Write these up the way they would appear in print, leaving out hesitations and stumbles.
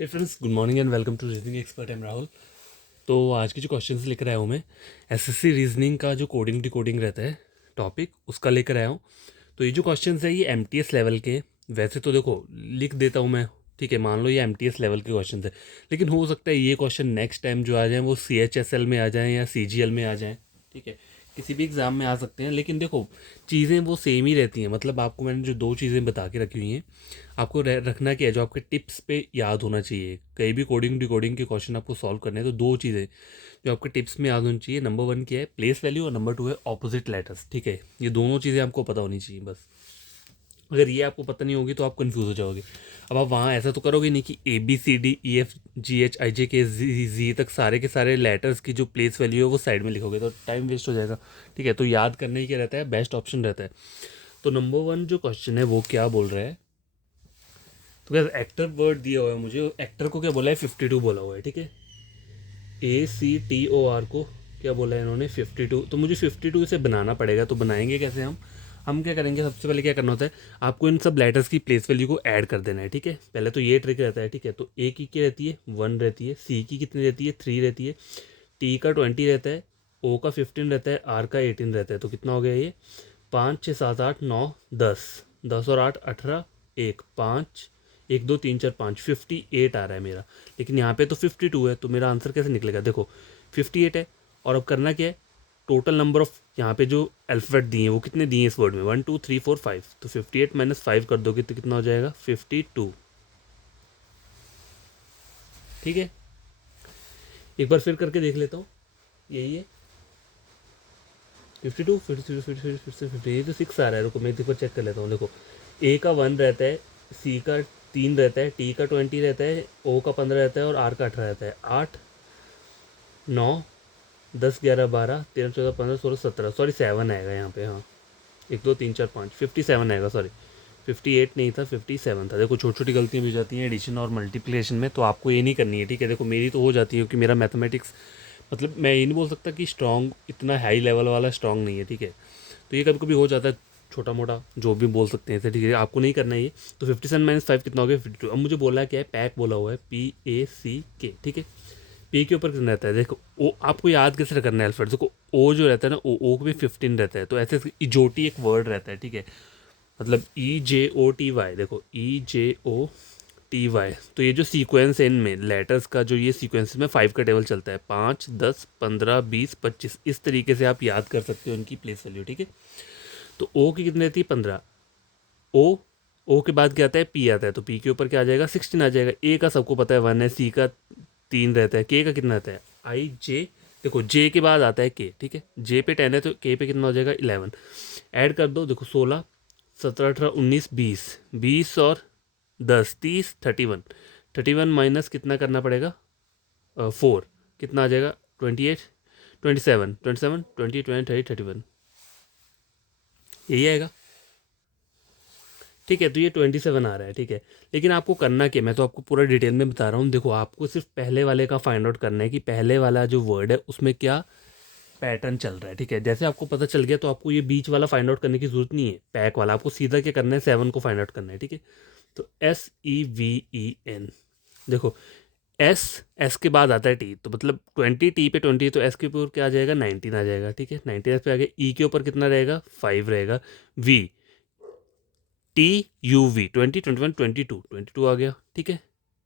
Hey friends, good morning and welcome to reasoning expert. Am Rahul. तो आज की जो क्वेश्चंस लेकर आया हूँ मैं, एसएससी रीजनिंग का जो कोडिंग डिकोडिंग रहता है टॉपिक, उसका लेकर आया हूँ। तो ये जो क्वेश्चंस है ये एमटीएस लेवल के। वैसे तो देखो लिख देता हूँ मैं, ठीक है, मान लो ये एमटीएस लेवल के क्वेश्चन है, लेकिन हो सकता है ये क्वेश्चन नेक्स्ट टाइम जो आ जाए वो सीएचएसएल में आ जाए या सीजीएल में आ जाए, ठीक है, किसी भी एग्ज़ाम में आ सकते हैं। लेकिन देखो चीज़ें वो सेम ही रहती हैं। मतलब आपको मैंने जो दो चीज़ें बता के रखी हुई हैं, आपको रखना क्या है, जो आपके टिप्स पे याद होना चाहिए। कहीं भी कोडिंग डिकोडिंग के क्वेश्चन आपको सॉल्व करने हैं तो दो चीज़ें जो आपके टिप्स में याद होनी चाहिए, नंबर वन क्या है, प्लेस वैल्यू, और नंबर टू है ऑपोजिट लेटर्स, ठीक है। ये दोनों चीज़ें आपको पता होनी चाहिए बस। अगर ये आपको पता नहीं होगी तो आप कंफ्यूज हो जाओगे। अब आप वहाँ ऐसा तो करोगे नहीं कि ABCDEFGHIJK जी तक सारे के सारे लेटर्स की जो प्लेस वैल्यू है वो साइड में लिखोगे, तो टाइम वेस्ट हो जाएगा, ठीक है। तो याद करने ही क्या रहता है, बेस्ट ऑप्शन रहता है। तो नंबर वन जो क्वेश्चन है वो क्या बोल रहा है, तो क्या एक्टर वर्ड दिया हुआ है मुझे, एक्टर को क्या बोला है, 52 बोला हुआ है, ठीक है। ACTOR को क्या बोला है इन्होंने, 52। तो मुझे 52 इसे बनाना पड़ेगा। तो बनाएंगे कैसे हम क्या करेंगे, सबसे पहले क्या करना होता है, आपको इन सब लेटर्स की प्लेस वैल्यू को ऐड कर देना है, ठीक है। पहले तो ये ट्रिक रहता है, ठीक है। तो ए की क्या रहती है, 1 रहती है, सी की कितनी रहती है, 3 रहती है, टी का 20 रहता है, ओ का 15 रहता है, आर का 18 रहता है। तो कितना हो गया ये, 5 6 7 8 9 10, 10 और 8 18, एक 5, 1 2 3 4 5, 58 आ रहा है मेरा। लेकिन यहाँ पे तो 52 है, तो मेरा आंसर कैसे निकलेगा, देखो 58 है। और अब करना क्या है, टोटल नंबर ऑफ यहाँ पे जो अल्फ़ाबेट दिए हैं वो कितने दिए हैं इस वर्ड में, 1 2 3 4 5। तो 58 माइनस 5 कर दोगे तो कितना हो जाएगा, 52, ठीक है। एक बार फिर करके देख लेता हूँ, यही है 52, फिर से 50, ये तो 6 आ रहा है। रुको मैं एक बार चेक कर लेता हूँ। देखो ए का 1 रहता है, सी का 3 रहता है, टी का 20 रहता है, ओ का 15 रहता है और आर का 18 रहता है। 8 9 10 11 12 13 14 15 16 17, सॉरी 7 आएगा यहाँ पे, हाँ 1 2 3 4 5, 57 आएगा, सॉरी 58 नहीं था, 57 था। देखो छोटी छोटी गलतियाँ भी हो जाती हैं एडिशन और मल्टीप्लिकेशन में, तो आपको ये नहीं करनी है, ठीक है। देखो मेरी तो हो जाती है क्योंकि मेरा मैथमेटिक्स, मतलब मैं ये नहीं बोल सकता कि स्ट्रॉन्ग, इतना हाई लेवल वाला स्ट्रॉन्ग नहीं है, ठीक है। तो ये कभी कभी हो जाता है, छोटा मोटा जो भी बोल सकते हैं इसे, ठीक है। आपको नहीं करना है ये। तो 57 - 5 कितना हो गया, 52। अब मुझे बोला क्या है, पैक बोला हुआ है, PACK, ठीक है। पी के ऊपर कितना रहता है, देखो ओ आपको याद कैसे करना है अल्फाबेट। देखो ओ जो रहता है ना, ओ को भी 15 रहता है, तो ऐसे इजोटी एक वर्ड रहता है, ठीक है। मतलब EJOTY, देखो EJOTY। तो ये जो सीक्वेंस है इनमें लेटर्स का, जो ये सीक्वेंस में 5 का टेबल चलता है, 5 10 15 20 25, इस तरीके से आप याद कर सकते हो इनकी प्लेस वैल्यू, ठीक है। तो ओ की कितनी रहती है, 15। ओ ओ के बाद क्या आता है, पी आता है, तो पी के ऊपर क्या आ जाएगा, 16 आ जाएगा। ए का सबको पता है 1 है, सी का 3 रहता है, के का कितना रहता है, IJ। देखो जे के बाद आता है के, ठीक है। जे पे 10 है तो के पे कितना हो जाएगा, 11। ऐड कर दो, देखो 16 17 18 19 20, 20 और 10 30, 31। 31 माइनस कितना करना पड़ेगा, 4, कितना आ जाएगा, 28, 27 27 20 20 30 31, यही आएगा, ठीक है। तो ये 27 आ रहा है, ठीक है। लेकिन आपको करना क्या, मैं तो आपको पूरा डिटेल में बता रहा हूँ। देखो आपको सिर्फ पहले वाले का फाइंड आउट करना है कि पहले वाला जो वर्ड है उसमें क्या पैटर्न चल रहा है, ठीक है। जैसे आपको पता चल गया तो आपको ये बीच वाला फाइंड आउट करने की जरूरत नहीं है, पैक वाला आपको सीधा क्या करना है, 7 को फाइंड आउट करना है, ठीक है। तो SEVEN, देखो एस के बाद आता है टी, तो मतलब 20, टी पे 20, तो एस के ऊपर क्या आ जाएगा, 19 आ जाएगा, ठीक है। 19 एस पे आ गया। ई के ऊपर कितना रहेगा, 5 रहेगा। वी, TUV, 20 21 22, 22 आ गया, ठीक है।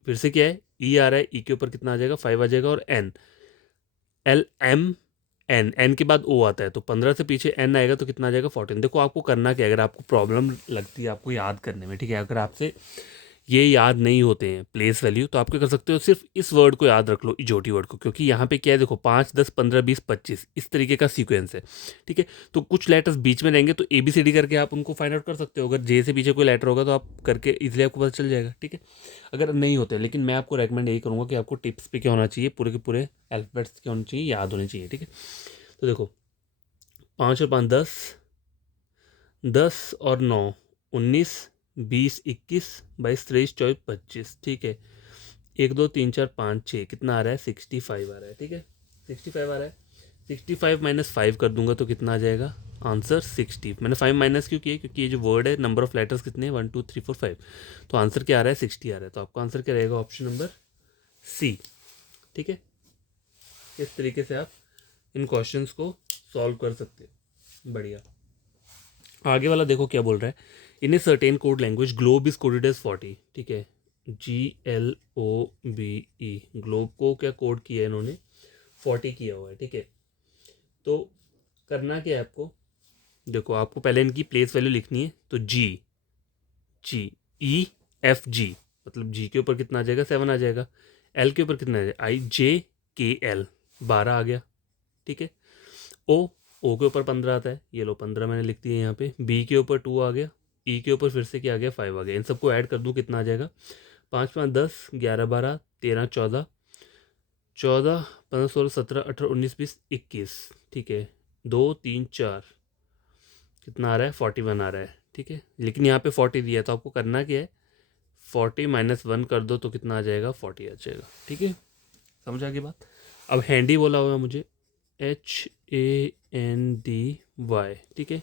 फिर से क्या है, ई आ रहा है, ई के ऊपर कितना आ जाएगा, 5 आ जाएगा। और एन, LMN, के बाद ओ आता है, तो 15 से पीछे एन आएगा तो कितना आ जाएगा, 14। देखो आपको करना क्या है, अगर आपको प्रॉब्लम लगती है आपको याद करने में, ठीक है, अगर आपसे ये याद नहीं होते हैं प्लेस वैल्यू, तो आप क्या कर सकते हो, सिर्फ इस वर्ड को याद रख लो, इजोटी वर्ड को, क्योंकि यहाँ पे क्या है, देखो 5 10 15 20 25 इस तरीके का सीक्वेंस है, ठीक है। तो कुछ लेटर्स बीच में रहेंगे, तो ABCD करके आप उनको फाइंड आउट कर सकते हो। अगर जे से पीछे कोई लेटर होगा तो आप करके इजिली आपको पता चल जाएगा, ठीक है। अगर नहीं होते, लेकिन मैं आपको रेकमेंड यही करूँगा कि आपको टिप्स पे क्या होना चाहिए, पूरे के पूरे अल्फाबेट्स क्या होने चाहिए, याद होने चाहिए, ठीक है। तो देखो 5 और 5 10, 10 और 9 19, 20 21 22 23 24 25, ठीक है। 1 2 3 4 5 6 कितना आ रहा है, 65 आ रहा है, ठीक है। 65 आ रहा है। 65 माइनस 5 कर दूंगा तो कितना आ जाएगा आंसर 60। मैंने 5 माइनस क्यों किया, क्योंकि ये जो वर्ड है नंबर ऑफ लेटर्स कितने हैं 1 2 3 4 5, तो आंसर क्या आ रहा है 60 आ रहा है। तो आपका आंसर क्या रहेगा ऑप्शन नंबर सी। ठीक है, इस तरीके से आप इन क्वेश्चंस को सॉल्व कर सकते हैं। बढ़िया। आगे वाला देखो क्या बोल रहा है, in a certain code language globe is coded as 40। ठीक है, GLOBE, ग्लोब को क्या कोड किया है इन्होंने 40 किया हुआ है। ठीक है, तो करना क्या है आपको, देखो आपको पहले इनकी प्लेस वैल्यू लिखनी है। तो GEFG, मतलब जी के ऊपर कितना आ जाएगा 7 आ जाएगा, एल के ऊपर कितना आ जाएगा IJKL 12 आ गया। ठीक है, ओ के ऊपर 15 आता है, ये लो 15 मैंने लिख दिया यहाँ पे। बी के ऊपर 2 आ गया, ई के ऊपर फिर से क्या आ गया 5 आ गया। इन सबको ऐड कर दूँ कितना आ जाएगा 5 5 10 11 12 13 14 14 15 16 17 18 19 20 21। ठीक है, 2 3 4 कितना आ रहा है 41 आ रहा है। ठीक है, लेकिन यहाँ पे 40 दिया है, तो आपको करना क्या है 40 माइनस 1 कर दो तो कितना आ जाएगा 40 आ जाएगा। ठीक है, समझ आ गई बात। अब हैंडी बोला हुआ है मुझे, HANDY। ठीक है,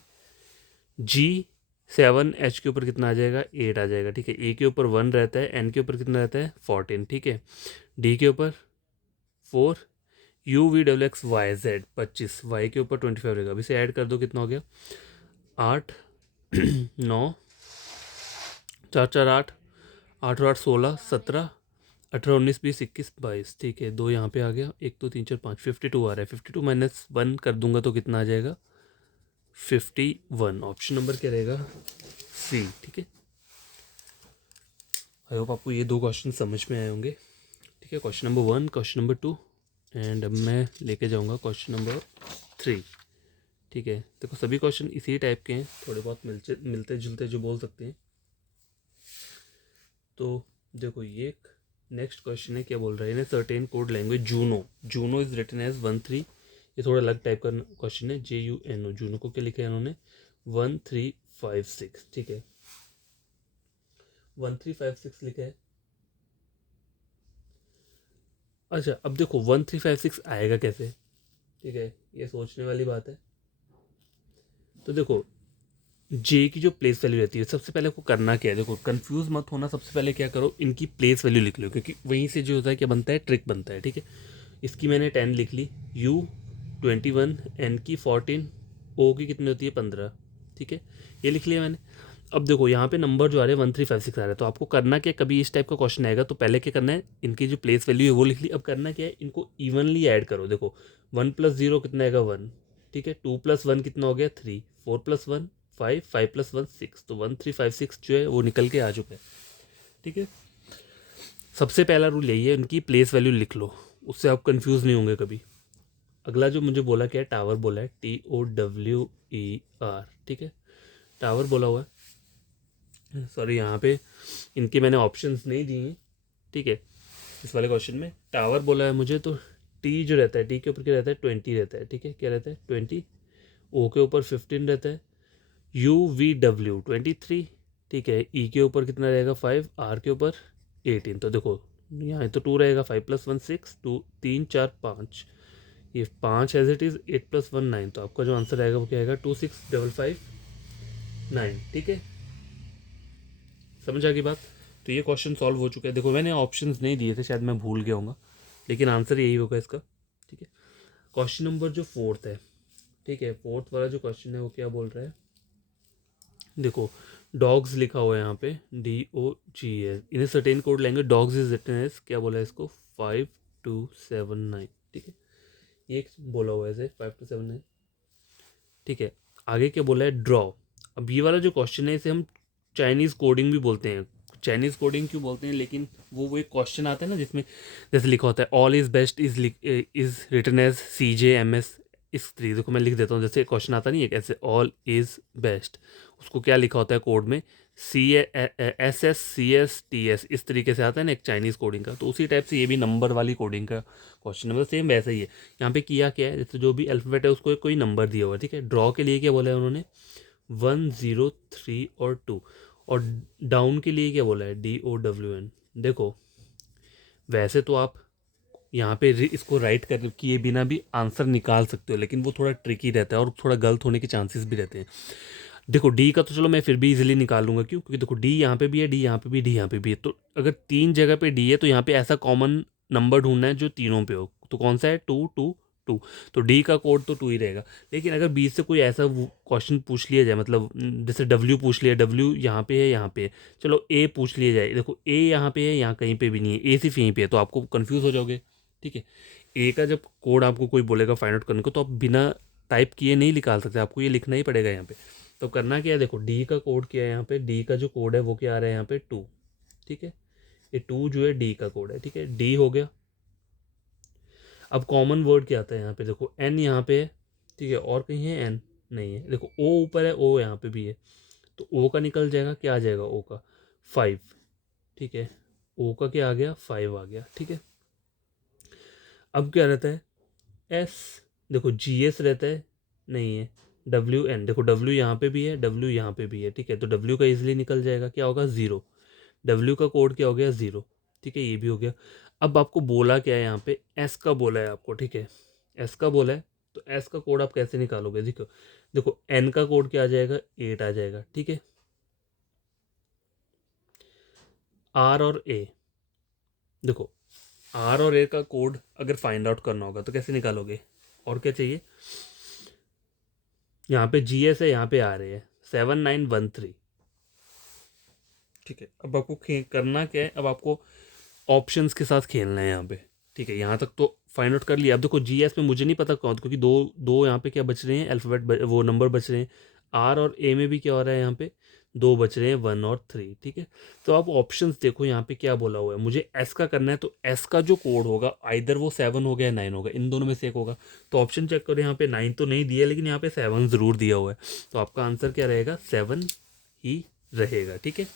G7 H के ऊपर कितना आ जाएगा 8 आ जाएगा। ठीक है, ए के ऊपर 1 रहता है, एन के ऊपर कितना रहता है 14। ठीक है, डी के ऊपर 4, UVXYZ 25, वाई के ऊपर 25 रहेगा। अभी से ऐड कर दो कितना हो गया 8 9 4 4 8 8 और 8 16 17 18 19 20 21 22। ठीक है, 2 यहाँ पे आ गया, 1 2 3 4 5 52 आ रहा है। 52 माइनस 1 कर दूंगा तो कितना आ जाएगा 51। ऑप्शन नंबर क्या रहेगा सी। ठीक है, आई होप आपको ये 2 क्वेश्चन समझ में आए होंगे। ठीक है, question number 1, question number 2, and अब मैं लेके जाऊंगा क्वेश्चन नंबर 3। ठीक है, देखो सभी क्वेश्चन इसी टाइप के हैं, थोड़े बहुत मिलते जुलते जो बोल सकते हैं। तो देखो ये एक नेक्स्ट क्वेश्चन है, क्या बोल रहा है, in certain code language Juno is written as 13। ये थोड़ा अलग टाइप का क्वेश्चन है, JUNO, जूनो को क्या लिखा है इन्होंने 1356। ठीक है, 1356 लिखा है। अच्छा, अब देखो 1356 आएगा कैसे, ठीक है, ये सोचने वाली बात है। तो देखो जे की जो प्लेस वैल्यू रहती है, सबसे पहले आपको करना क्या है, देखो कंफ्यूज मत होना, सबसे पहले क्या करो इनकी प्लेस वैल्यू लिख लो, क्योंकि वहीं से जो होता है क्या बनता है ट्रिक बनता है। ठीक है, इसकी मैंने 10 लिख ली, U 21, एन की 14, ओ की कितनी होती है 15। ठीक है, ये लिख लिया मैंने। अब देखो यहाँ पे नंबर जो आ रहे हैं 1356 आ रहा है, तो आपको करना क्या, कभी इस टाइप का क्वेश्चन आएगा तो पहले क्या करना है, इनकी जो प्लेस वैल्यू है वो लिख ली। अब करना क्या है, इनको इवनली ऐड करो। देखो 1 + 0 कितना आएगा 1। ठीक है, 2 + 1 कितना हो गया 3, 4 + 1 5, 5 + 1 6, तो 1356 जो है वो निकल के आ चुका है। ठीक है, सबसे पहला रूल यही है, इनकी प्लेस वैल्यू लिख लो, उससे आप कंफ्यूज नहीं होंगे कभी। अगला जो मुझे बोला क्या है, टावर बोला है, TOWER। ठीक है, टावर बोला हुआ है, सॉरी यहाँ पे इनके मैंने ऑप्शंस नहीं दिए हैं। ठीक है, इस वाले क्वेश्चन में टावर बोला है मुझे, तो टी जो रहता है, टी के ऊपर क्या रहता है 20 रहता है। ठीक है, क्या रहता है 20, ओ के ऊपर 15 रहता है, UVW 23। ठीक है, ई के ऊपर कितना रहेगा 5, आर के ऊपर 18। तो देखो यहाँ तो 2 रहेगा, 5 + 1 6, 2 3 4 5, ये 5 एज इट इज़, 8 + 1 9, तो आपका जो आंसर आएगा वो क्या आएगा 26559। ठीक है, समझ आ गई बात। तो ये क्वेश्चन सॉल्व हो चुका है। देखो मैंने ऑप्शंस नहीं दिए थे, शायद मैं भूल गया हूँ, लेकिन आंसर यही होगा इसका। ठीक है, क्वेश्चन नंबर जो 4 है, ठीक है, 4 वाला जो क्वेश्चन है वो क्या बोल रहा है, देखो डॉग्स लिखा हुआ है यहाँ पे DOGS, in certain code language dogs is written as, क्या बोला है इसको 5279। ठीक है, ये एक बोला हुआ है ऐसे 5279। ठीक है, आगे क्या बोला है ड्रॉ। अब ये वाला जो क्वेश्चन है इसे हम चाइनीज़ कोडिंग भी बोलते हैं। चाइनीज़ कोडिंग क्यों बोलते हैं, लेकिन वो एक क्वेश्चन आता है ना जिसमें जैसे लिखा होता है all is best is written as CJMS। इस तरीके को मैं लिख देता हूँ, जैसे क्वेश्चन आता नहीं है कैसे ऑल इज़ बेस्ट, उसको क्या लिखा होता है कोड में CSSCSTS, इस तरीके से आता है ना एक चाइनीज़ कोडिंग का। तो उसी टाइप से ये भी नंबर वाली कोडिंग का क्वेश्चन है, मतलब सेम वैसा ही है। यहाँ पे किया क्या है, जैसे जो भी अल्फ़ाबेट है उसको कोई नंबर दिया हुआ है। ठीक है, ड्रॉ के लिए क्या बोला है उन्होंने 1 0 3 और 2, और डाउन के लिए क्या बोला है DOWN। देखो वैसे तो आप यहाँ पे इसको राइट कर किए बिना भी आंसर निकाल सकते हो, लेकिन वो थोड़ा ट्रिकी रहता है और थोड़ा गलत होने के चांसेस भी रहते हैं। देखो डी का तो चलो मैं फिर भी इजीली निकाल लूँगा, क्यों? क्योंकि देखो डी यहाँ पे भी है, डी यहाँ पे भी, डी यहाँ पे भी है, तो अगर 3 जगह पे डी है तो यहाँ पे ऐसा कॉमन नंबर ढूंढना है जो तीनों पे हो। तो कौन सा है? 2 2 2। तो डी का कोड तो 2 ही रहेगा। लेकिन अगर बी से कोई ऐसा क्वेश्चन पूछ लिया जाए, मतलब जैसे डब्ल्यू पूछ लिया, डब्ल्यू यहाँ पे है, यहाँ पे है, चलो ए पूछ लिया जाए, देखो ए यहाँ पे है, यहाँ कहीं पे भी नहीं है, ए सिर्फ यहीं पे है, तो आपको कन्फ्यूज़ हो जाओगे। ठीक है, ए का जब कोड आपको कोई बोलेगा फाइंड आउट करने को, तो आप बिना टाइप किए नहीं निकाल सकते, आपको ये लिखना ही पड़ेगा यहाँ पे। तो करना क्या है, देखो डी का कोड क्या है यहाँ पे, डी का जो कोड है वो क्या आ रहा है यहाँ पे 2। ठीक है, ये 2 जो है डी का कोड है। ठीक है, डी हो गया। अब कॉमन वर्ड क्या आता है यहाँ पे, देखो एन यहाँ पे है, ठीक है, और कहीं है एन? नहीं है। देखो ओ ऊपर है, ओ यहाँ पे भी है, तो ओ का निकल जाएगा, क्या आ जाएगा ओ का? 5। ठीक है, ओ का क्या आ गया? 5 आ गया। ठीक है, अब क्या रहता है? एस। देखो जी एस रहता है, नहीं है। डब्ल्यू एन, देखो डब्ल्यू यहाँ पे भी है, डब्ल्यू यहाँ पे भी है। ठीक है, तो डब्ल्यू का इजीली निकल जाएगा, क्या होगा? 0। डब्ल्यू का कोड क्या हो गया? 0। ठीक है, ये भी हो गया। अब आपको बोला क्या है यहाँ पे? एस का बोला है आपको। ठीक है, एस का बोला है, तो एस का कोड आप कैसे निकालोगे? देखो देखो एन का कोड क्या आ जाएगा? 8 आ जाएगा। ठीक है, आर और ए, देखो आर और ए का कोड अगर फाइंड आउट करना होगा तो कैसे निकालोगे? और क्या चाहिए? यहाँ पे जी एस है, यहाँ पे आ रही है 7913। ठीक है, अब आपको करना क्या है? अब आपको ऑप्शंस के साथ खेलना है यहाँ पे। ठीक है, यहाँ तक तो फाइंड आउट कर लिया। अब देखो जी एस में मुझे नहीं पता कौन, क्योंकि दो दो यहाँ पे क्या बच रहे हैं? अल्फ़ाबेट वो नंबर बच रहे हैं। आर और ए में भी क्या हो रहा है यहाँ पे? दो बच रहे हैं, 1 और 3। ठीक है, तो आप ऑप्शंस देखो यहाँ पे क्या बोला हुआ है। मुझे एस का करना है, तो एस का जो कोड होगा आइदर वो 7 हो गया या 9 होगा, इन दोनों में से एक होगा। तो ऑप्शन चेक करो, यहाँ पे 9 तो नहीं दिया, लेकिन यहाँ पे 7 ज़रूर दिया हुआ है, तो आपका आंसर क्या रहेगा? 7 ही रहेगा। ठीक है,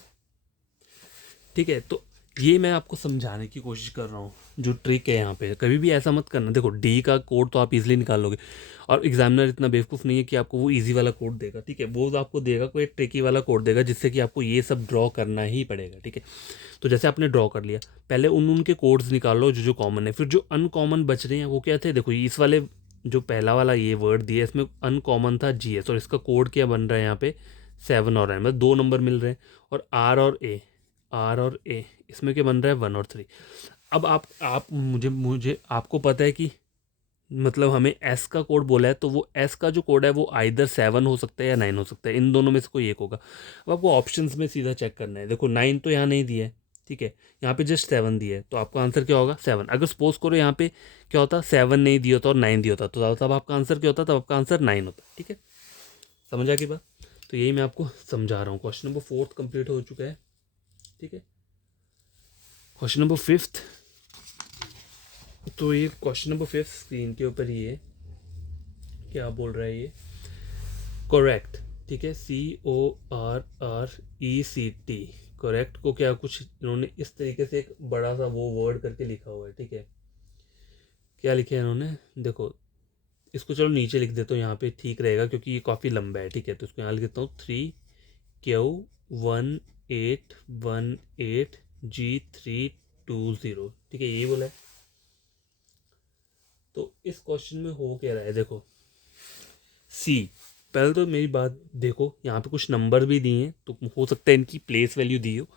ठीक है, तो ये मैं आपको समझाने की कोशिश कर रहा हूँ जो ट्रिक है यहाँ पे। कभी भी ऐसा मत करना। देखो डी का कोड तो आप इजीली निकाल लोगे, और एग्जामिनर इतना बेवकूफ़ नहीं है कि आपको वो इजी वाला कोड देगा। ठीक है, वो आपको देगा कोई ट्रिकी वाला कोड देगा, जिससे कि आपको ये सब ड्रॉ करना ही पड़ेगा। ठीक है, तो जैसे आपने ड्रॉ कर लिया, पहले उनके कोड्स निकाल लो जो जो कॉमन है, फिर जो अनकॉमन बच रहे हैं वो क्या थे? देखो इस वाले जो पहला वाला ये वर्ड दिया, इसमें अनकॉमन था जी एस, और इसका कोड क्या बन रहा है यहाँ पे? 7 और 9, मतलब 2 नंबर मिल रहे हैं। और आर और ए, आर और ए, इसमें क्या बन रहा है? 1 और 3। अब आप मुझे मुझे आपको पता है कि मतलब हमें एस का कोड बोला है, तो वो एस का जो कोड है वो आइदर 7 हो सकता है या 9 हो सकता है, इन दोनों में से कोई एक होगा। अब आपको ऑप्शंस में सीधा चेक करना है। देखो 9 तो यहाँ नहीं दिया है, ठीक है, यहाँ पे जस्ट 7 दिया है, तो आपका आंसर क्या होगा? 7। अगर सपोज करो यहाँ पे क्या होता? 7 नहीं दिया होता और 9 दिया होता, तो तब आपका आंसर क्या होता? तब आपका आंसर 9 होता। ठीक है, समझ आ गई बात? तो यही मैं आपको समझा रहा हूँ। क्वेश्चन नंबर 4 कंप्लीट हो चुका है। ठीक है, क्वेश्चन नंबर 5। तो ये क्वेश्चन नंबर 5 स्क्रीन के ऊपर ये क्या बोल रहा है? ये करेक्ट। ठीक है, CORRECT, करेक्ट को क्या कुछ इन्होंने इस तरीके से एक बड़ा सा वो वर्ड करके लिखा हुआ है। ठीक है, क्या लिखे हैं इन्होंने? देखो इसको चलो नीचे लिख देता हूँ, यहाँ पे ठीक रहेगा क्योंकि ये काफ़ी लंबा है। ठीक है, तो इसको यहाँ लिख देता हूँ 3Q1818G320। ठीक है, यही बोला है। तो इस क्वेश्चन में हो क्या रहा है? देखो सी, पहले तो मेरी बात देखो, यहाँ पे कुछ नंबर भी दिए हैं, तो हो सकता है इनकी प्लेस वैल्यू दी हो।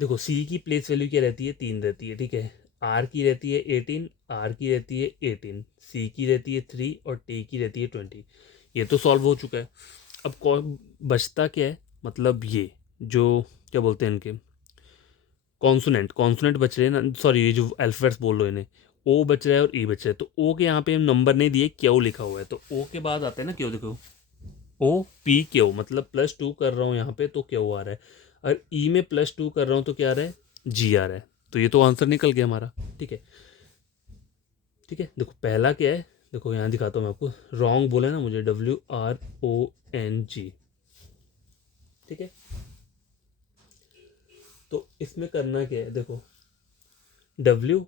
देखो सी की प्लेस वैल्यू क्या रहती है? 3 रहती है। ठीक है, आर की रहती है 18, आर की रहती है 18, सी की रहती है 3 और टी की रहती है 20। ये तो सॉल्व हो चुका है। अब बचता क्या है? मतलब ये जो क्या बोलते हैं इनके कॉन्सोनेंट, कॉन्सोनेंट बच रहे हैं ना, सॉरी ये जो अल्फ़ाबेट्स बोल लो इन्हें, ओ बच रहा है और ई बच रहा है। तो ओ के यहाँ पे नंबर नहीं दिए, क्यों लिखा हुआ है, तो ओ के बाद आता है ना क्यों। देखो ओ पी क्यू, मतलब +2 कर रहा हूँ यहाँ पे तो क्यू आ रहा है, और ई में +2 कर रहा हूँ तो क्या आ रहा है? जी आ रहा है। तो ये तो आंसर निकल गया हमारा। ठीक है, ठीक है, देखो पहला क्या है? देखो यहाँ दिखाता हूँ मैं आपको, रॉन्ग बोला है ना मुझे, WRONG। ठीक है, तो इसमें करना क्या है? देखो W,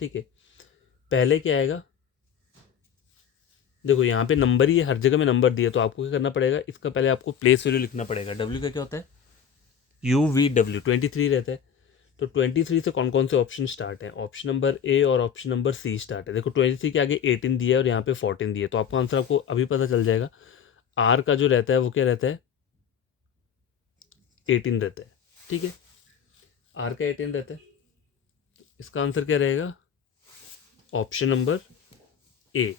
ठीक है, पहले क्या आएगा? देखो यहाँ पे नंबर ही है, हर जगह में नंबर दिया, तो आपको क्या करना पड़ेगा? इसका पहले आपको प्लेस वैल्यू लिखना पड़ेगा। W का क्या होता है? UVW, 23 रहता है। तो 23 से कौन कौन से ऑप्शन स्टार्ट हैं? ऑप्शन नंबर ए और ऑप्शन नंबर सी स्टार्ट है। देखो 23 के आगे 18 दिया है और यहाँ पे 14 दिया है, तो आपका आंसर आपको अभी पता चल जाएगा। आर का जो रहता है वो क्या रहता है? 18 रहता है, ठीक है। आर का 18 रहता है, इसका आंसर क्या रहेगा? ऑप्शन नंबर ए,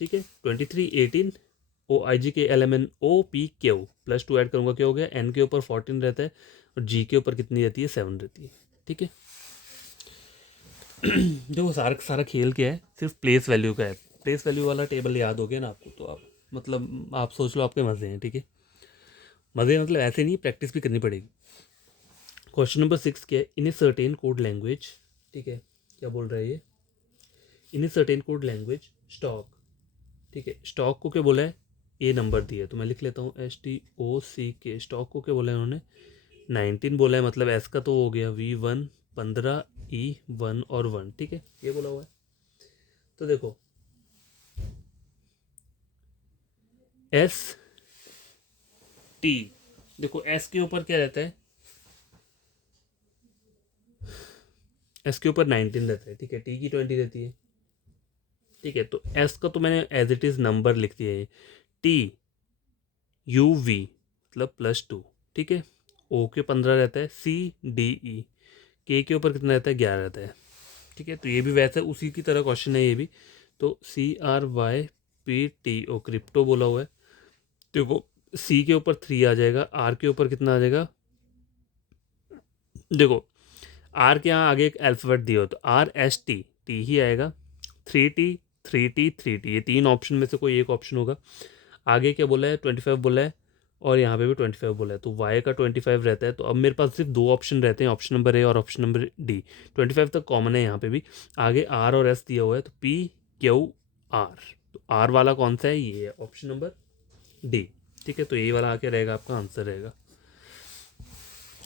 ठीक है। 23 18 ओ I G K L M N O P Q plus 2 add करूँगा क्या हो गया? एन के ऊपर 14 रहता है और जी के ऊपर कितनी रहती है? 7 रहती है, ठीक है। देखो सारा सारा खेल क्या है? सिर्फ प्लेस वैल्यू का है। प्लेस वैल्यू वाला टेबल याद हो गया ना आपको, तो आप मतलब आप सोच लो आपके मज़े हैं, ठीक है। मज़े मतलब ऐसे नहीं, प्रैक्टिस भी करनी पड़ेगी। क्वेश्चन नंबर 6 क्या है? In a certain code language, ठीक है, क्या बोल रहा है ये? In a certain code language stock, ठीक है। स्टॉक को क्या बोला है? ए नंबर दिया है, तो मैं लिख लेता हूँ STOCK। स्टॉक को क्या बोला है उन्होंने? 19 बोला है, मतलब एस का तो हो गया V1 15 E1 और 1, ठीक है, ये बोला हुआ है। तो देखो ST, देखो एस के ऊपर क्या रहता है? एस के ऊपर 19 रहता है, ठीक है। टी की 20 रहती है, ठीक है। तो एस का तो मैंने एज इट इज़ नंबर लिख दिया है, TUV मतलब +2, ठीक है। ओ के 15 रहता है, CDE के ऊपर कितना रहता है? 11 रहता है, ठीक है। तो ये भी वैसे उसी की तरह क्वेश्चन है ये भी। तो CRYPT ओ क्रिप्टो बोला हुआ है, तो वो सी के ऊपर 3 आ जाएगा, आर के ऊपर कितना आ जाएगा? देखो आर के यहाँ आगे एक अल्फ़ाबेट दिया हो तो RST ही आएगा। 3T ये 3 ऑप्शन में से कोई एक ऑप्शन होगा। आगे क्या बोला है? 25 बोला है और यहाँ पे भी 25 बोला है, तो वाई का 25 रहता है। तो अब मेरे पास सिर्फ 2 ऑप्शन रहते हैं, ऑप्शन नंबर ए और ऑप्शन नंबर डी। 25 तक कॉमन है यहाँ पे भी। आगे आर और एस दिया हुआ है, तो PQR, तो आर वाला कौन सा है? ये है ऑप्शन नंबर डी, ठीक है। तो ये वाला आके रहेगा आपका आंसर रहेगा।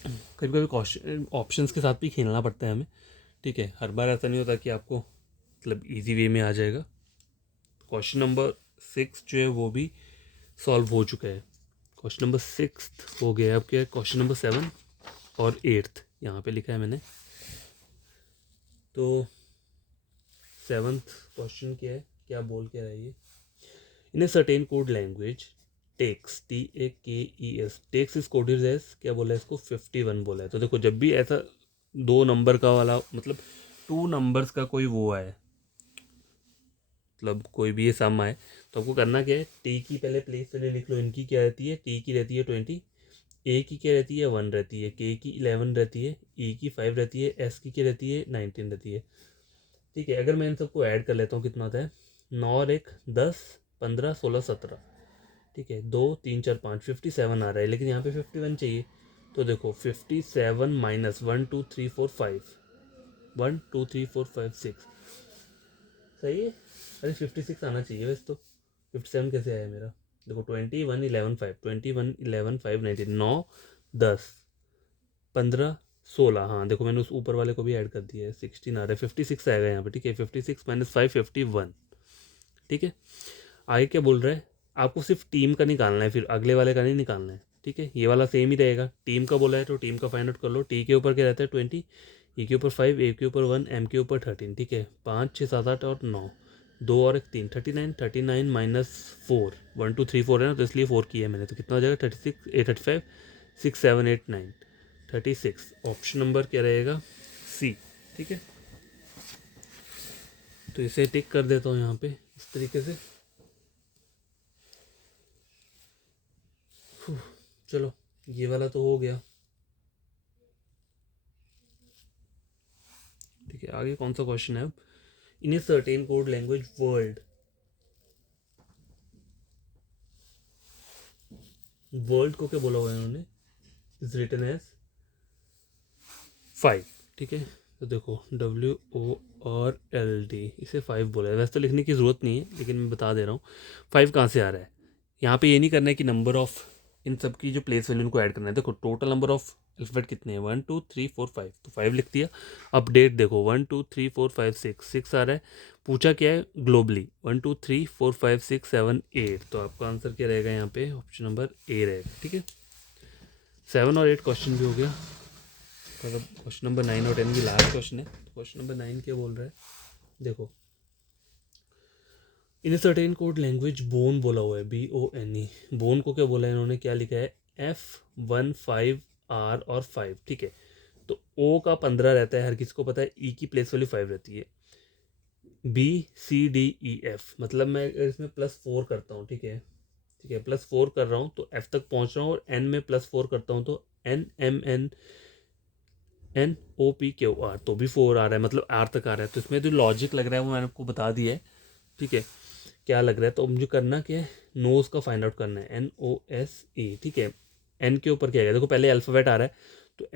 कभी कभी क्वेश्चन ऑप्शंस के साथ भी खेलना पड़ता है हमें, ठीक है। हर बार ऐसा नहीं होता कि आपको मतलब इजी वे में आ जाएगा। क्वेश्चन नंबर 6 जो है वो भी सॉल्व हो चुका है। क्वेश्चन नंबर 6 हो गया। अब क्या है? क्वेश्चन नंबर 7 और 8 यहाँ पे लिखा है मैंने। तो 7th क्वेश्चन क्या है? क्या बोल के रहा है ये? In a certain code language takes TAKES takes is coded as, क्या बोला है इसको? 51 बोला है। तो देखो जब भी ऐसा 2 नंबर का वाला मतलब 2 नंबर्स का कोई वो है, मतलब कोई भी ये सम आए, तो आपको करना क्या है? टी की पहले प्लेस पहले लिख लो। इनकी क्या रहती है? टी की रहती है 20, ए की क्या रहती है? 1 रहती है, के की 11 रहती है, ई की 5 रहती है, एस की क्या रहती है? 19 रहती है, ठीक है। अगर मैं इन सबको ऐड कर लेता हूँ कितना होता है? 9 और 1 10 15 16 17, ठीक है। 2 3 4 5 57 आ रहा है, लेकिन यहाँ पे 51 चाहिए। तो देखो 57 माइनस 1 2 3 4 5 1 2 3 4 5 6, सही है। अरे 56 आना चाहिए वैसे तो। 57 कैसे आया मेरा? देखो 21 11 5 21 11 5 19 9 10 15 16, हाँ देखो मैंने उस ऊपर वाले को भी ऐड कर दिया है, 16 आ रहा है, 56 आएगा यहाँ पे, ठीक है। 56 माइनस 5 51, ठीक है। आगे क्या बोल रहा है? आपको सिर्फ टीम का निकालना है, फिर अगले वाले का नहीं निकालना है, ठीक है। ये वाला सेम ही रहेगा। टीम का बोला है तो टीम का फाइंड आउट कर लो। टी के ऊपर क्या रहता है? 20, ई के ऊपर 5, ए के ऊपर 1, एम के ऊपर 13, ठीक है। 5 6 7 8 और 9, 2 और 1 3, 39 माइनस 4 1 2 3 4 है ना, तो इसलिए 4 किया है मैंने। तो कितना हो जाएगा? 36 35 6 7 8 9 36। ऑप्शन नंबर क्या रहेगा? सी, ठीक है। तो इसे टिक कर देता हूँ यहाँ पे इस तरीके से। चलो ये वाला तो हो गया, ठीक है। आगे कौन सा क्वेश्चन है अब? In a certain code language world, world को क्या बोला हुआ है उन्होंने? इज रिटन एज 5, ठीक है। तो देखो WORLD, इसे 5 बोला है। वैसे तो लिखने की ज़रूरत नहीं है, लेकिन मैं बता दे रहा हूँ 5 कहाँ से आ रहा है। यहाँ पे ये नहीं करना है कि नंबर ऑफ इन सब की जो प्लेस वैल्यू उनको ऐड करना है। देखो टोटल नंबर ऑफ अल्फ़ाबेट कितने हैं? 1 2 3 4 5, तो 5 लिख दिया। अपडेट देखो 1 2 3 4 5 6 आ रहा है। पूछा क्या है? ग्लोबली 1 2 3 4 5 6 7 8, तो आपका आंसर क्या रहेगा यहाँ पे? ऑप्शन नंबर ए रहेगा, ठीक है। 7 और 8 क्वेश्चन भी हो गया। मतलब क्वेश्चन नंबर 9 और 10 भी लास्ट क्वेश्चन है। तो क्वेश्चन नंबर 9 क्या बोल रहा है, देखो, इन सर्टेन कोड लैंग्वेज बोन बोला हुआ है, BONE। बोन को क्या बोला है इन्होंने, क्या लिखा है, F15R और 5, ठीक है। तो O का 15 रहता है, हर किसी को पता है, E की प्लेस वैल्यू 5 रहती है। BCDEF, मतलब मैं इसमें +4 करता हूँ, ठीक है, ठीक है, +4 कर रहा हूँ तो F तक पहुँच रहा हूँ, और N में +4 करता हूँ तो NMNNOPQR, तो भी 4 आ रहा है, मतलब R तक आ रहा है। तो इसमें जो लॉजिक लग रहा है वो मैंने आपको बता दिया है, ठीक है, क्या लग रहा है। तो मुझे करना क्या है, नोज का फाइंड आउट करना है, NOSE, ठीक है। N के ऊपर क्या है, देखो पहले अल्फ़ाबेट आ रहा है, तो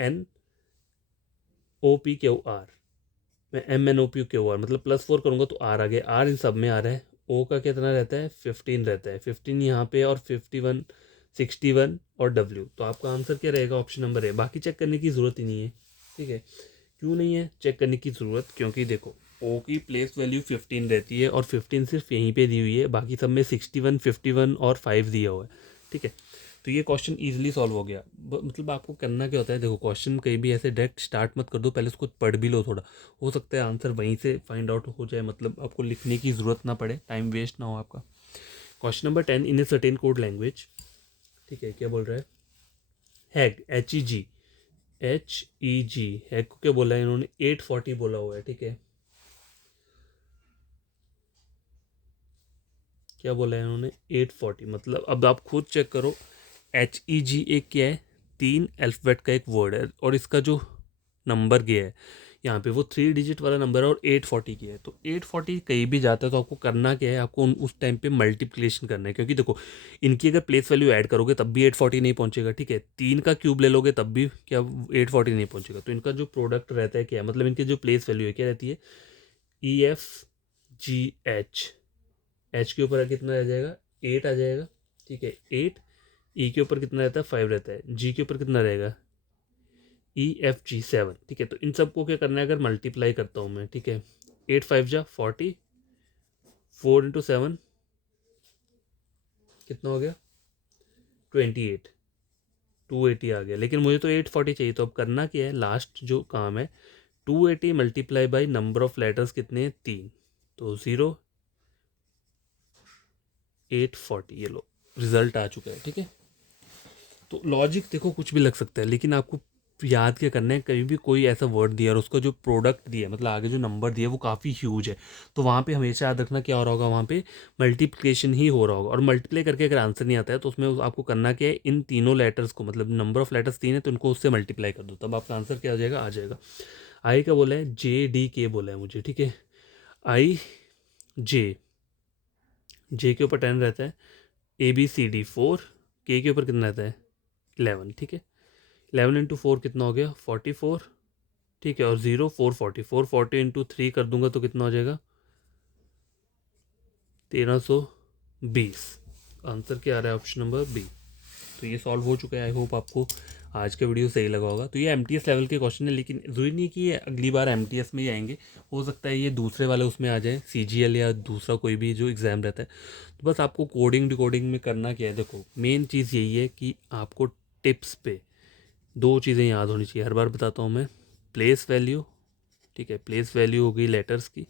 NOPQR, मैं MNOPQR, मतलब +4 करूँगा तो R आ गया, R इन सब में आ रहा है। O का कितना रहता है, 15 रहता है, 15 यहाँ पे, और 51, 61 और W। तो आपका आंसर क्या रहेगा, ऑप्शन नंबर है। बाकी चेक करने की ज़रूरत ही नहीं है, ठीक है। क्यों नहीं है चेक करने की ज़रूरत, क्योंकि देखो O की प्लेस वैल्यू 15 रहती है, और 15 सिर्फ यहीं पे दी हुई है, बाकी सब में 61, 51 और 5 दिया हुआ है, ठीक है। तो ये क्वेश्चन इजीली सॉल्व हो गया। मतलब आपको करना क्या होता है, देखो क्वेश्चन कहीं भी ऐसे डायरेक्ट स्टार्ट मत कर दो, पहले उसको पढ़ भी लो थोड़ा, हो सकता है आंसर वहीं से फाइंड आउट हो जाए, मतलब आपको लिखने की ज़रूरत ना पड़े, टाइम वेस्ट ना हो आपका। Question number 10, in a certain code language, ठीक है, क्या बोल रहा है, हैग, HEG, हैग को क्या बोला है इन्होंने, 840 बोला हुआ है, ठीक है। क्या बोला है इन्होंने, 840, मतलब अब आप खुद चेक करो, HEG एक क्या है, 3 अल्फ़ाबेट का एक वर्ड है, और इसका जो नंबर गया है यहाँ पे वो 3 डिजिट वाला नंबर है, और 840 की है। तो 840 कहीं भी जाता है तो आपको करना क्या है, आपको उस टाइम पे मल्टीप्लिकेशन करना है, क्योंकि देखो इनकी अगर प्लेस वैल्यू ऐड करोगे तब भी 840 नहीं पहुंचेगा, ठीक है। 3 का क्यूब ले लोगे तब भी क्या 840 नहीं पहुंचेगा। तो इनका जो प्रोडक्ट रहता है क्या, मतलब इनकी जो प्लेस वैल्यू है क्या रहती है, EFGH, H के ऊपर कितना आ जाएगा, 8 आ जाएगा, ठीक है, 8। E के ऊपर कितना रहता है, 5 रहता है। G के ऊपर कितना रहेगा, EFG 7, ठीक है। तो इन सबको क्या करना है, अगर मल्टीप्लाई करता हूँ मैं, ठीक है, 8 5 जा 40, 4 इंटू 7 कितना हो गया, 28, 280 आ गया। लेकिन मुझे तो 840 चाहिए, तो अब करना क्या है, लास्ट जो काम है, 280 multiply by number of letters कितने हैं, 3, तो 0 840, ये लो रिजल्ट आ चुका है, ठीक है। तो लॉजिक देखो कुछ भी लग सकता है, लेकिन आपको याद क्या करना है, कभी भी कोई ऐसा वर्ड दिया और उसका जो प्रोडक्ट दिया है, मतलब आगे जो नंबर दिया है वो काफ़ी ह्यूज है, तो वहाँ पे हमेशा याद रखना क्या हो रहा होगा, वहाँ पे मल्टीप्लिकेशन ही हो रहा होगा। और मल्टीप्लाई करके अगर आंसर नहीं आता है तो उसमें आपको करना क्या है, इन तीनों लेटर्स को, मतलब नंबर ऑफ लेटर्स 3 है तो इनको उससे मल्टीप्लाई कर दो, तब आपका आंसर क्या आ जाएगा। आई का बोला है, JDK बोला है मुझे, ठीक है, IJ, जे के ऊपर 10 रहता है, ABCD 4, के ऊपर कितना रहता है, 11, ठीक है। 11 इंटू 4 कितना हो गया, 44, ठीक है, और 0 440, 440 इंटू 3 कर दूंगा तो कितना हो जाएगा, 1320। आंसर क्या आ रहा है, ऑप्शन नंबर बी। तो ये सॉल्व हो चुका है। आई होप आपको आज का वीडियो सही लगा होगा। तो ये MTS लेवल के क्वेश्चन है, लेकिन ज़रूरी नहीं कि ये अगली बार MTS में ही आएंगे, हो सकता है ये दूसरे वाले उसमें आ जाए, CGL या दूसरा कोई भी जो एग्ज़ाम रहता है। तो बस आपको कोडिंग डिकोडिंग में करना क्या है, देखो मेन चीज़ यही है कि आपको टिप्स पे 2 चीज़ें याद होनी चाहिए, हर बार बताता हूँ मैं, प्लेस वैल्यू, ठीक है, प्लेस वैल्यू हो गई लेटर्स की,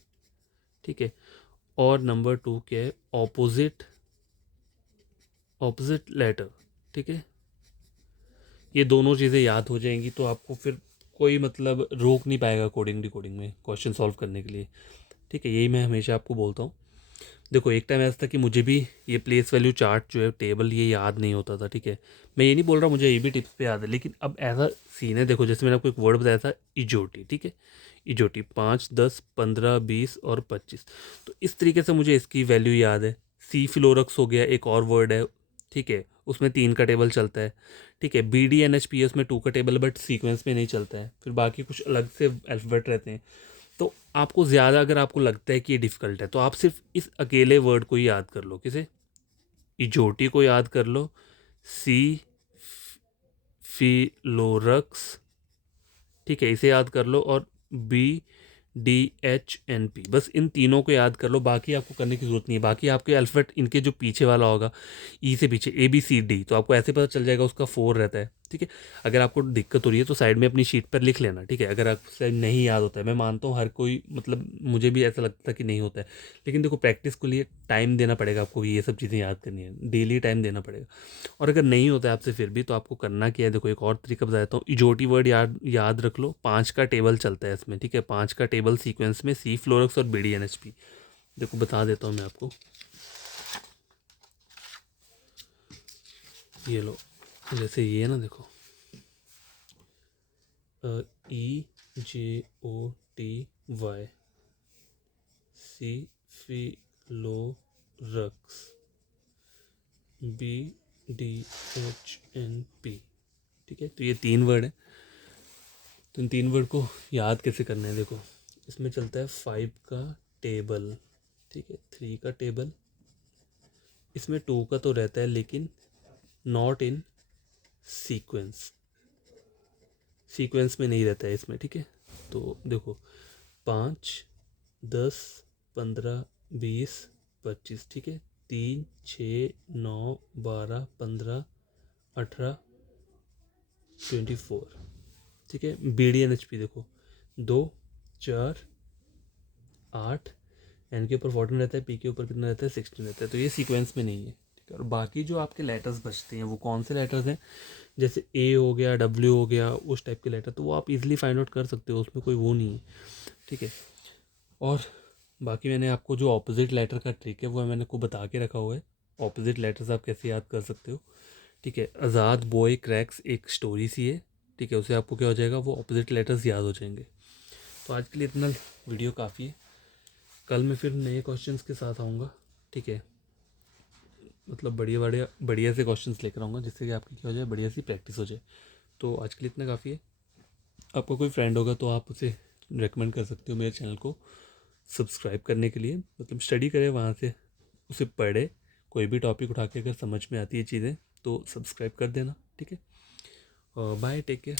ठीक है, और नंबर 2 क्या है, ऑपोजिट, ऑपोजिट लेटर, ठीक है। ये दोनों चीज़ें याद हो जाएंगी तो आपको फिर कोई मतलब रोक नहीं पाएगा कोडिंग डिकोडिंग में क्वेश्चन सॉल्व करने के लिए, ठीक है। यही मैं हमेशा आपको बोलता हूँ। देखो एक टाइम ऐसा था कि मुझे भी ये प्लेस वैल्यू चार्ट जो है टेबल ये याद नहीं होता था, ठीक है। मैं ये नहीं बोल रहा मुझे ये भी टिप्स पे याद है, लेकिन अब ऐसा सीन है, देखो जैसे मैंने आपको एक वर्ड बताया था, इजोटी, ठीक है, इजोटी 5 10 15 20 और 25, तो इस तरीके से मुझे इसकी वैल्यू याद है। सी फिलोरक्स हो गया, एक और वर्ड है, ठीक है, उसमें 3 का टेबल चलता है, ठीक है। BDNHP उसमें 2 का टेबल बट सीक्वेंस में नहीं चलता है, फिर बाकी कुछ अलग से अल्फ़ाबेट रहते हैं। तो आपको ज़्यादा अगर आपको लगता है कि ये डिफ़िकल्ट है तो आप सिर्फ इस अकेले वर्ड को ही याद कर लो, किसे, इजोटी को याद कर लो, सी फिलोरक्स, ठीक है, इसे याद कर लो, और BDHNP, बस इन तीनों को याद कर लो, बाकी आपको करने की ज़रूरत नहीं है। बाकी आपके अल्फ़ाबेट इनके जो पीछे वाला होगा, ई से पीछे ABCD, तो आपको ऐसे पता चल जाएगा उसका 4 रहता है, ठीक है। अगर आपको दिक्कत हो रही है तो साइड में अपनी शीट पर लिख लेना, ठीक है। अगर आपसे नहीं याद होता है, मैं मानता हूँ हर कोई, मतलब मुझे भी ऐसा लगता है कि नहीं होता है, लेकिन देखो प्रैक्टिस के लिए टाइम देना पड़ेगा आपको, ये सब चीज़ें याद करनी है, डेली टाइम देना पड़ेगा। और अगर नहीं होता है आपसे फिर भी, तो आपको करना क्या है, देखो एक और तरीका बताता हूँ। इजोटी वर्ड याद रख लो, 5 का टेबल चलता है इसमें, ठीक है। 5 का टेबल सीक्वेंस में सी फ्लोरक्स और BDNHP। देखो बता देता हूँ मैं आपको, ये लो, जैसे ये है ना, देखो EJOTY, सी फिलोरक्स, BDHNP, ठीक है। तो ये 3 वर्ड है। तो इन 3 वर्ड को याद कैसे करना है, देखो इसमें चलता है 5 का टेबल, ठीक है, 3 का टेबल, इसमें 2 का तो रहता है लेकिन नॉट इन सीक्वेंस, सीक्वेंस में नहीं रहता है इसमें, ठीक है। तो देखो 5, 10, 15, 20, 25, ठीक है। 3, 6, 9, 12, 15, 18, 24, ठीक है। BDNHP देखो 2, 4, 8, एन के ऊपर 14 रहता है, पी के ऊपर कितना रहता है, 16 रहता है। तो ये सीक्वेंस में नहीं है, ठीक है। और बाकी जो आपके लेटर्स बचते हैं वो कौन से लेटर्स हैं, जैसे ए हो गया, डब्ल्यू हो गया, उस टाइप के लेटर, तो वो आप इजीली फाइंड आउट कर सकते हो, उसमें कोई वो नहीं है, ठीक है। और बाकी मैंने आपको जो ऑपोजिट लेटर का ट्रिक है वो मैंने को बता के रखा हुआ है, ऑपोजिट लेटर्स आप कैसे याद कर सकते हो, ठीक है। आज़ाद बॉय क्रैक्स एक स्टोरी सी है, ठीक है, उसे आपको क्या हो जाएगा, वो ऑपोजिट लेटर्स याद हो जाएंगे। तो आज के लिए इतना वीडियो काफ़ी है, कल मैं फिर नए क्वेश्चंस के साथ आऊँगा, ठीक है। मतलब बढ़िया बढ़िया बढ़िया से क्वेश्चंस लेकर आऊँगा, जिससे कि आपकी क्या हो जाए, बढ़िया सी प्रैक्टिस हो जाए। तो आज के लिए इतना काफ़ी है। आपका कोई फ्रेंड होगा तो आप उसे रेकमेंड कर सकते हो मेरे चैनल को सब्सक्राइब करने के लिए, मतलब स्टडी करे वहाँ से, उसे पढ़े, कोई भी टॉपिक उठा के अगर समझ में आती है चीज़ें तो सब्सक्राइब कर देना, ठीक है। Bye, take care.